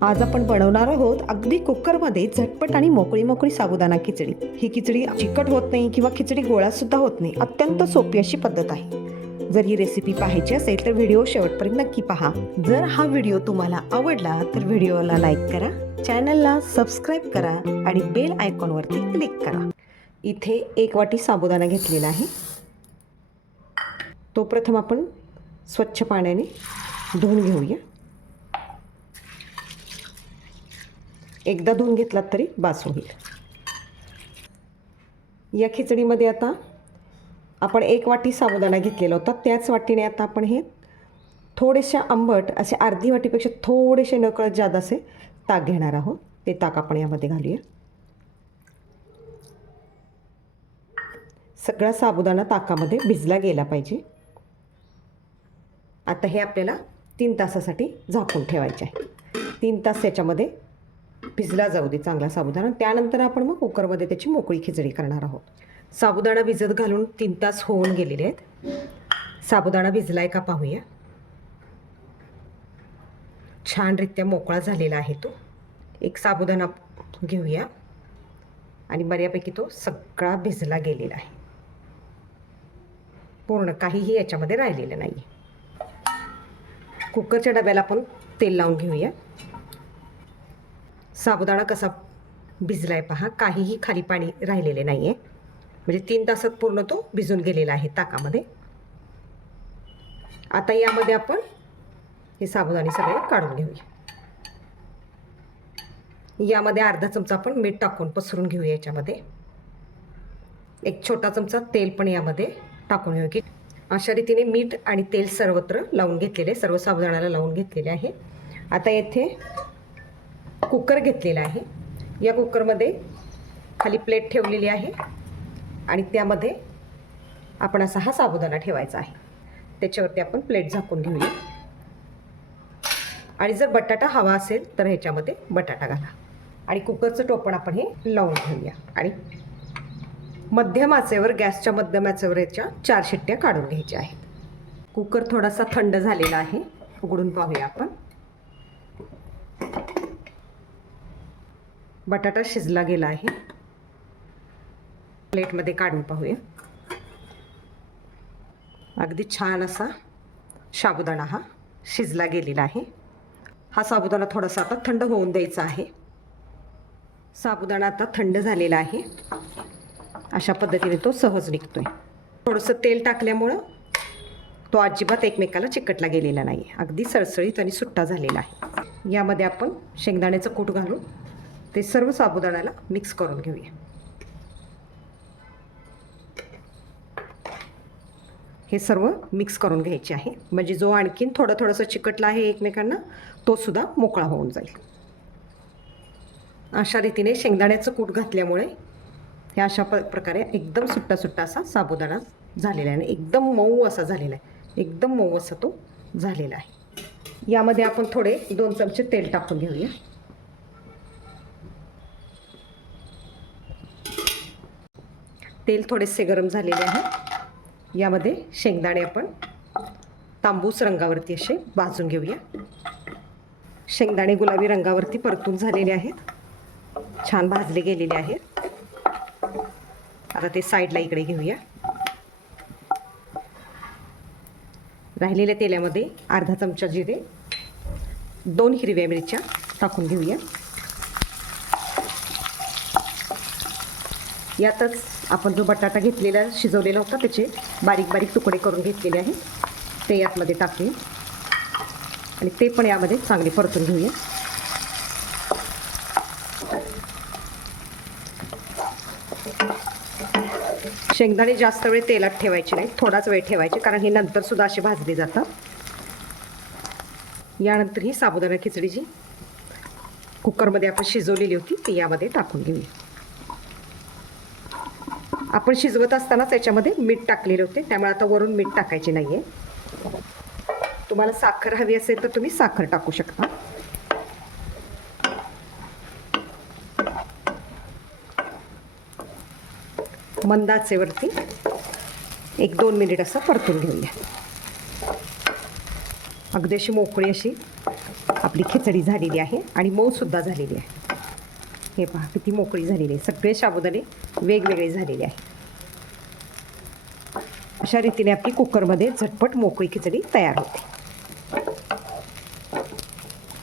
आज आपण बनवणार आहोत अगदी कुकरमध्ये झटपट आणि मोकळी मोकळी साबुदाणा खिचडी। ही खिचडी चिकट होत नाही किंवा खिचडी गोळा सुद्धा होत नाही, अत्यंत सोपी अशी पद्धत आहे। जर ही रेसिपी पाहायची असेल तर व्हिडिओ शेवटपर्यंत नक्की पहा। जर हा व्हिडिओ तुम्हाला आवडला तर व्हिडिओला लाईक करा, चॅनलला सबस्क्राईब करा आणि बेल आयकॉनवरती क्लिक करा। इथे 1 वाटी साबुदाणा घेतलेला आहे। तो प्रथम आपण स्वच्छ पाण्याने धुवून घेऊया। एकदा धुवून घेतलात तरी बास होईल। या खिचडीमध्ये आता आपण 1 वाटी साबुदाणा घेतलेला होता, त्याच वाटीने आता आपण हे थोडेसे आंबट असे अर्धी वाटीपेक्षा थोडेसे नकळत जादा असे ताक घेणार आहोत। ते ताक आपण यामध्ये घालूया। सगळा साबुदाणा ताकामध्ये भिजला गेला पाहिजे। आता हे आपल्याला 3 तासासाठी झाकून ठेवायचे आहे। 3 तास याच्यामध्ये भिजला जाऊ दे चांगला साबुदाणा। त्यानंतर आपण मग कुकरमध्ये त्याची मोकळी खिचडी करणार आहोत। साबुदाणा भिजत घालून 3 तास होऊन गेलेले आहेत। साबुदाणा भिजलाय का पाहूया। छानरित्या मोकळा झालेला आहे तो। एक साबुदाणा घेऊया आणि बऱ्यापैकी तो सगळा भिजला गेलेला आहे। पूर्ण काहीही याच्यामध्ये राहिलेलं नाही। कुकरच्या डब्याला आपण तेल लावून घेऊया। साबुदाणा कसा भिजलाय पहा, काहीही खाली पाणी राहिलेले नाही आहे, म्हणजे 3 तासात पूर्ण तो भिजून गेलेला आहे ताकामध्ये। आता यामध्ये आपण हे साबुदाणे सगळे काढून घेऊया। यामध्ये अर्धा चमचा आपण मीठ टाकून पसरून घेऊया। याच्यामध्ये एक छोटा चमचा तेल पण यामध्ये टाकून घेऊ की अशा रीतीने मीठ आणि तेल सर्वत्र लावून घेतलेले, सर्व साबुदाण्याला लावून घेतलेले आहे। आता येथे कुकर घेतलेला आहे। या कुकरमध्ये खाली प्लेट ठेवलेली आहे आणि त्यामध्ये आपण असा हा साबुदाणा ठेवायचा आहे। त्याच्यावरती आपण प्लेट झाकून घेऊया आणि जर बटाटा हवा असेल तर ह्याच्यामध्ये बटाटा घाला आणि कुकरचं टोपण आपण हे लावून घेऊया आणि मध्यम आचेवर, गॅसच्या मध्यम आचेवर याच्या 4 शिट्ट्या काढून घ्यायच्या आहेत। कुकर थोडासा थंड झालेला आहे, उघडून पाहूया आपण। बटाटा शिजला गेला आहे। प्लेटमध्ये काढून पाहूया। अगदी छान असा साबुदाणा हा शिजला गेलेला आहे। हा साबुदाणा थोडासा आता थंड होऊन द्यायचा आहे। साबुदाणा आता थंड झालेला आहे। अशा पद्धतीने तो सहज निघतोय। थोडंसं तेल टाकल्यामुळं तो अजिबात एकमेकाला चिकटला गेलेला नाही, अगदी सळसळीत आणि सुट्टा झालेला आहे। यामध्ये आपण शेंगदाण्याचं कूट घालून ते सर्व साबुदाण्याला मिक्स करून घेऊया। हे सर्व मिक्स करून घ्यायचे आहे, म्हणजे जो आणखीन थोडंसं चिकटला आहे एकमेकांना तो सुद्धा मोकळा होऊन जाईल। अशा रीतीने शेंगदाण्याचं कूट घातल्यामुळे हे अशा प्रकारे एकदम सुट्टा असा साबुदाणा झालेला आहे। एकदम मऊ असा झालेला आहे, एकदम मऊ असा तो झालेला आहे। यामध्ये आपण थोडे 2 चमचे तेल टाकून घेऊया। तेल थोडेसे गरम झालेले आहे। यामध्ये शेंगदाणे आपण तांबूस रंगावरती असे भाजून घेऊया। शेंगदाणे गुलाबी रंगावरती परतून झालेले आहेत, छान भाजले गेलेले आहेत। आता ते साईडला इकडे घेऊया। राहिलेल्या तेलामध्ये अर्धा चमचा जिरे, 2 हिरव्या मिरच्या टाकून घेऊया। यातच आपण जो बटाटा घेतलेला शिजवलेला होता त्याचे बारीक बारीक तुकडे करून घेतलेले आहे, ते यातमध्ये टाकूया आणि ते पण यामध्ये चांगले परतून घेऊया। शेंगदाणे जास्त वेळ तेलात ठेवायचे नाही, थोडाच वेळ ठेवायचे, कारण हे नंतर सुद्धा असे भाजले जातात। यानंतर ही साबुदाणा खिचडी जी कुकरमध्ये आपण शिजवलेली होती ती यामध्ये टाकून घेऊया। आपण शिजवत असतानाच याच्यामध्ये मीठ टाकलेले होते, त्यामुळे आता वरून मीठ टाकायचे नाही आहे। तुम्हाला साखर हवी असेल तर तुम्ही साखर टाकू शकता। मंद आचेवरती 1-2 मिनिट असं परतून घेऊया। अगदी अशी मोकळी अशी आपली आपली खिचडी झालेली आहे आणि मऊसुद्धा झालेली आहे. हे पहा किती मोकळी झालेली आहे. सगळे साबुदाणे वेगवेगळे झालेले आहे. अशा रीतीने आपली कुकरमध्ये झटपट मोकळी खिचडी तयार होते.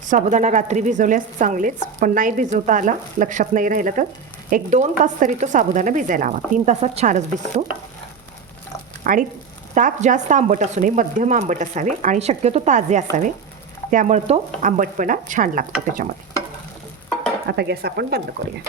साबुदाणा रात्री भिजवल्यास चांगलेच, पण नाही भिजवता आला, लक्षात नाही राहिलं तर 1-2 तास तरी तो साबुदाणा भिजायला हवा. 3 तासात छानच भिजतो. आणि ताक जास्त आंबट असू नये, मध्यम आंबट असावे आणि शक्यतो ताजे असावे, त्यामुळे तो आंबटपणा छान लागतो त्याच्यामध्ये. आता गॅस आपण बंद करूया.